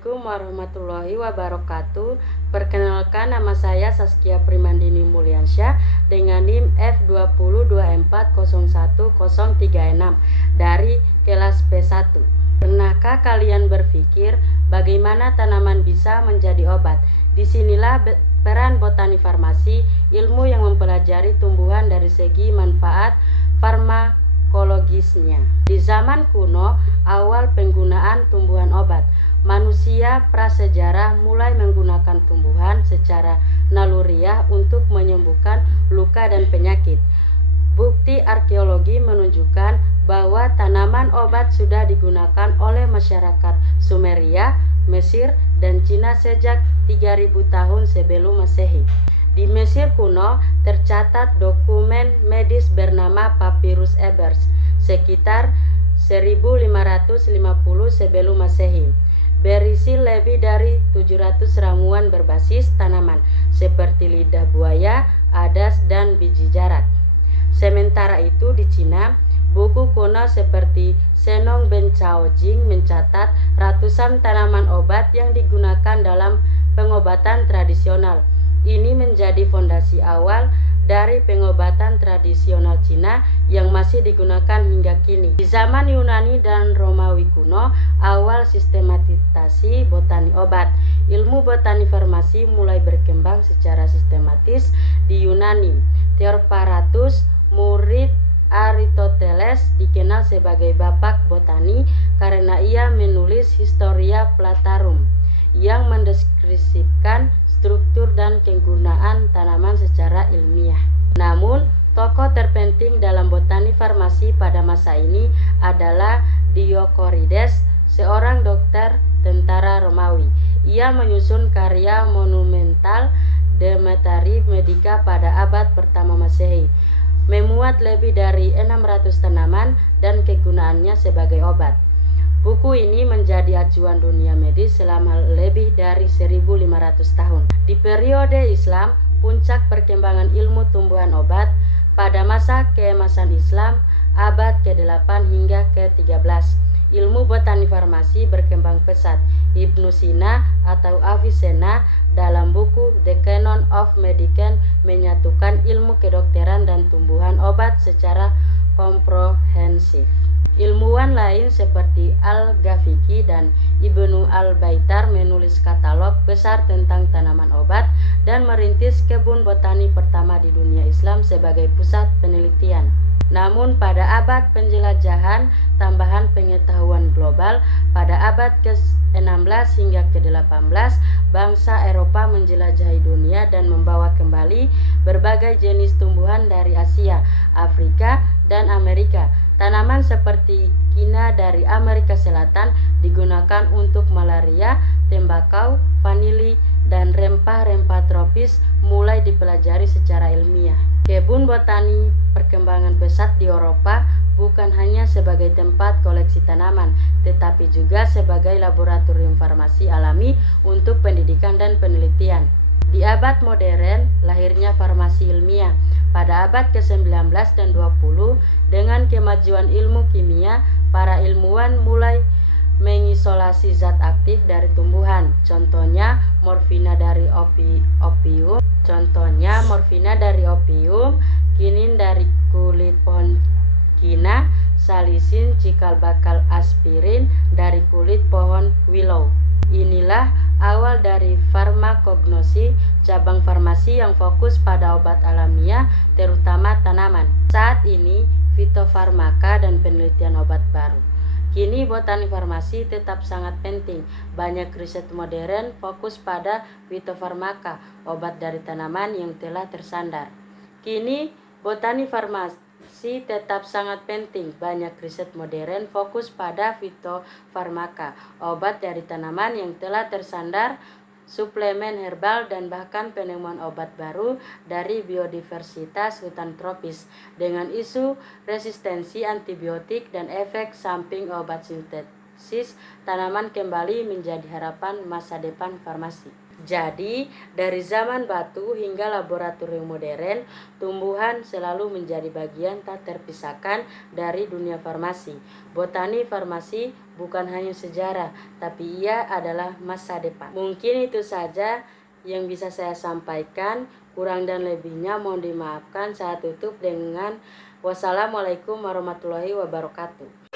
Assalamualaikum warahmatullahi wabarakatuh. Perkenalkan, nama saya Saskia Primandini Mulyansyah dengan NIM F202401036 dari kelas P1. Pernahkah kalian berpikir bagaimana tanaman bisa menjadi obat? Disinilah peran botani farmasi, ilmu yang mempelajari tumbuhan dari segi manfaat farmakologisnya. Di zaman kuno, awal penggunaan tumbuhan obat, manusia prasejarah mulai menggunakan tumbuhan secara naluriah untuk menyembuhkan luka dan penyakit. Bukti arkeologi menunjukkan bahwa tanaman obat sudah digunakan oleh masyarakat Sumeria, Mesir, dan Cina sejak 3000 tahun sebelum Masehi. Di Mesir kuno tercatat dokumen medis bernama Papyrus Ebers sekitar 1550 sebelum Masehi, berisi lebih dari 700 ramuan berbasis tanaman seperti lidah buaya, adas, dan biji jarak. Sementara itu di Cina, buku kuno seperti Senong Ben Chao Jing mencatat ratusan tanaman obat yang digunakan dalam pengobatan tradisional. Ini menjadi fondasi awal dari pengobatan tradisional Cina yang masih digunakan hingga kini. Di zaman Yunani dan Romawi kuno, awal sistematisasi botani obat. Ilmu botani farmasi mulai berkembang secara sistematis di Yunani. Theophrastus, murid Aristoteles, dikenal sebagai bapak botani karena ia menulis Historia Platarum yang mendeskripsikan struktur dan kegunaan tanaman secara ilmiah. Namun, tokoh terpenting dalam botani farmasi pada masa ini adalah Dioscorides, seorang dokter tentara Romawi. Ia menyusun karya monumental De Materia Medica pada abad pertama Masehi, memuat lebih dari 600 tanaman dan kegunaannya sebagai obat. Buku ini menjadi acuan dunia medis selama lebih dari 1500 tahun. Di periode Islam, puncak perkembangan ilmu tumbuhan obat pada masa keemasan Islam abad ke-8 hingga ke-13. Ilmu botani farmasi berkembang pesat. Ibnu Sina atau Avicenna dalam buku The Canon of Medicine menyatukan ilmu kedokteran dan tumbuhan obat secara komprehensif. Ilmuwan lain seperti Al-Ghafiqi dan Ibnu Al-Baitar menulis katalog besar tentang tanaman obat dan merintis kebun botani pertama di dunia Islam sebagai pusat penelitian. Namun pada abad penjelajahan tambahan pengetahuan global, pada abad ke-16 hingga ke-18, bangsa Eropa menjelajahi dunia dan membawa kembali berbagai jenis tumbuhan dari Asia, Afrika, dan Amerika. Tanaman seperti kina dari Amerika Selatan digunakan untuk malaria, tembakau, vanili, dan rempah-rempah tropis mulai dipelajari secara ilmiah. Kebun botani perkembangan pesat di Eropa bukan hanya sebagai tempat koleksi tanaman, tetapi juga sebagai laboratorium farmasi alami untuk pendidikan dan penelitian. Di abad modern, lahirnya farmasi ilmiah. Pada abad ke-19 dan 20, dengan kemajuan ilmu kimia, para ilmuwan mulai mengisolasi zat aktif dari tumbuhan. Contohnya morfina dari opium, kinin dari kulit pohon kina, salisin cikal bakal aspirin dari kulit pohon willow. Inilah awal dari farmakognosi, cabang farmasi yang fokus pada obat alamiah, terutama tanaman. Saat ini, fitofarmaka dan penelitian obat baru. Kini botani farmasi tetap sangat penting. Banyak riset modern fokus pada fitofarmaka, obat dari tanaman yang telah tersandar. Kini botani farmasi tetap sangat penting. Banyak riset modern fokus pada fitofarmaka, obat dari tanaman yang telah tersandar, suplemen herbal, dan bahkan penemuan obat baru dari biodiversitas hutan tropis dengan isu resistensi antibiotik dan efek samping obat sintetis tanaman kembali menjadi harapan masa depan farmasi. Jadi, dari zaman batu hingga laboratorium modern, tumbuhan selalu menjadi bagian tak terpisahkan dari dunia farmasi. Botani farmasi bukan hanya sejarah, tapi ia adalah masa depan. Mungkin itu saja yang bisa saya sampaikan. Kurang dan lebihnya mohon dimaafkan. Saya tutup dengan wassalamualaikum warahmatullahi wabarakatuh.